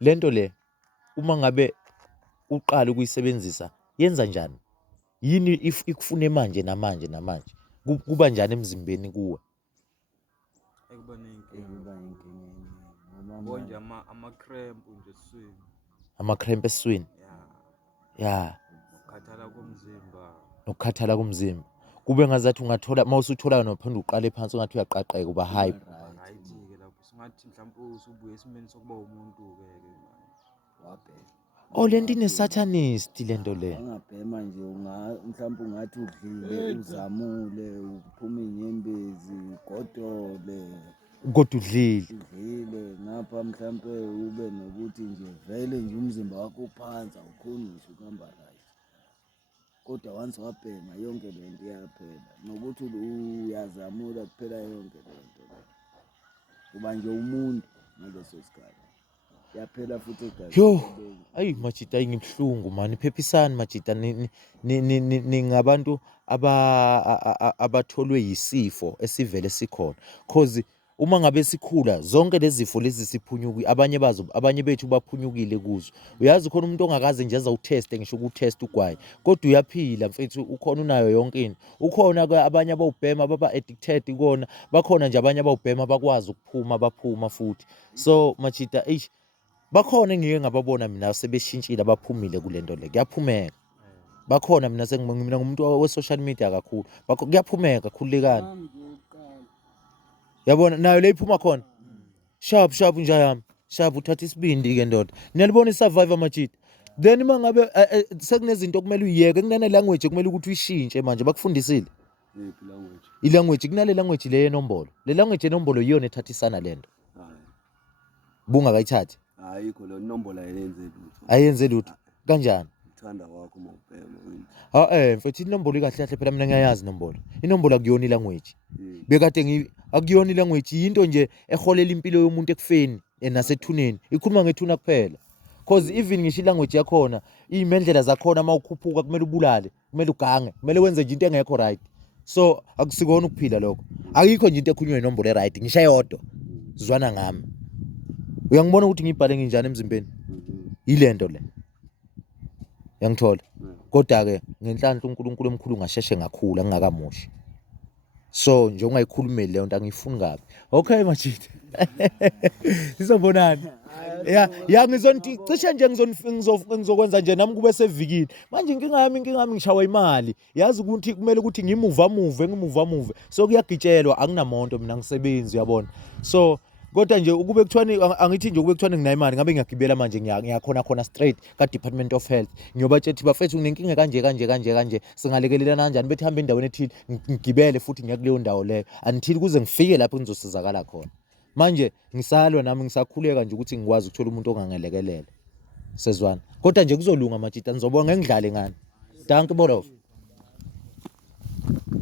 lento le uma ngabe uqala ukuyisebenzisa yenza njani? Yini if ikufune manje namanje kuba njani emzimbeni kuwe? Ekuba nenkinga ngoba nje ama-cramp nje esiswini. Ama-cramp esiswini. Ya. Nokukhathala komzimba. Kube ngazathi ungathola mawusuthola nophanda uqale phansi ungathi uyaqaqeka uba hype. Right-ke lapho singathi mhlawumbe usubuye esimeni sokuba umuntu-ke wabhema. Oh, lento ine-satanist lento le. Angabhema nje mhlawumbe ungathi udlile uzamule ukuphuma inyembezi ugodole Kodwa udlile ngapha mhlawumbe ube nokuthi nje vele nje umzimba wakho uphansi awukhoni ngisho ukuhamba right, kodwa once wabhema yonke lento iyaphela, nokuthi uyazamula kuphela yonke lento kuba nje umuntu ngaleso sikhathi yaphela futhi egazi. Yo, ayi Majida ngibhlungu mani, phephisani Majida, ningabantu abatholwe yisifo esivele sikhona, cause uma ngabe sikhula zonke lezi zifo lezi siphunyuki, abanye bethu baphunyukile kuzo. Uyazi khona umuntu ongakaze nje azawuteste ngisho ukutest ugwayi kodwa uyaphila mfethu, ukhona unayo yonke into. Ukhona ke abanye abawubhema baba addicted kona, bakhona nje abanye abawubhema bakwazi ukuphuma baphuma futhi. So Majida bakhona engike ngababona mina sebeshintshile abaphumile kulento le, kuyaphumeka. Bakhona mina ngumuntu we-social media kakhulu, kuyaphumeka khulekani. Yabona nayo le iphuma khona. Sharp nje yami. Sharp uthatha isibindi ke ndoda. Niyalibona isurvivor Majida. Then mangabe sekunezinto kumele uyiyeke, kunene language kumele ukuthi uyishintshe manje bakufundisile. Yephi language? Ilanguage kunale language le yenombolo. Le language yenombolo iyona ethathisana lento. Bunga kayithathi. Ayikho lo nombolo ayenze lutho. Ayenze lutho. Kanjani? Uthanda wakho mawubhema. Mfethu inombolo ikahle phela mina ngiyayazi inombolo. Inombolo akuyona ilanguage. Bekade akuyona ilanguage, into nje eholela impilo yomuntu ekufeni nasethuneni. Ikhuluma ngethuna kuphela. Cause even ngisho ilanguage yakhona, imendlela zakhona mawukhuphuka kumele ubulale, kumele ugange, kumele wenze nje into engekho right. So akusikona ukuphila lokho. Akikho nje into ekhulunywa inombolo e-right, ngisho eyodwa. Zwana ngami. Uyangibona ukuthi ngibhale nginjani emzimbeni? Ilento le. Yangithola. Kodwa ke ngenhlanhla uNkulunkulu omkhulu ngasheshe ngakhula ngingakamushi. So nje ungayikhulumeli le nto angiyifuni kabi. Okay Majida. Sizobonana. Ya ngizonti cishe nje ngizokwenza nje nami kube sevikini. Manje inkinga yami ngishawa imali. Yazi ukuthi kumele ukuthi ngimuva. So kuyagitshelwa anginamonto mina ngisebenzi uyabona. So kodwa nje ukube kuthiwani angithi nje ukube kuthiwani nginayo imali ngabe ngiyagibela manje ngiyakhona straight ka Department of Health ngiyobatshethi bafethu nginenkinga kanje singalekelelana kanjani bethi hamba endaweni ethile ngigibele futhi ngiyakuleyo ndawo leyo until kuze ngifike lapho ngizosizakala khona. Manje ngisalwa nami ngisakhuleka nje ukuthi ngikwazi ukuthola umuntu ongangelekelela. Sezwana. Kodwa nje kuzolunga Majida, ngizobonga ngidlale ngani. Danke Borof.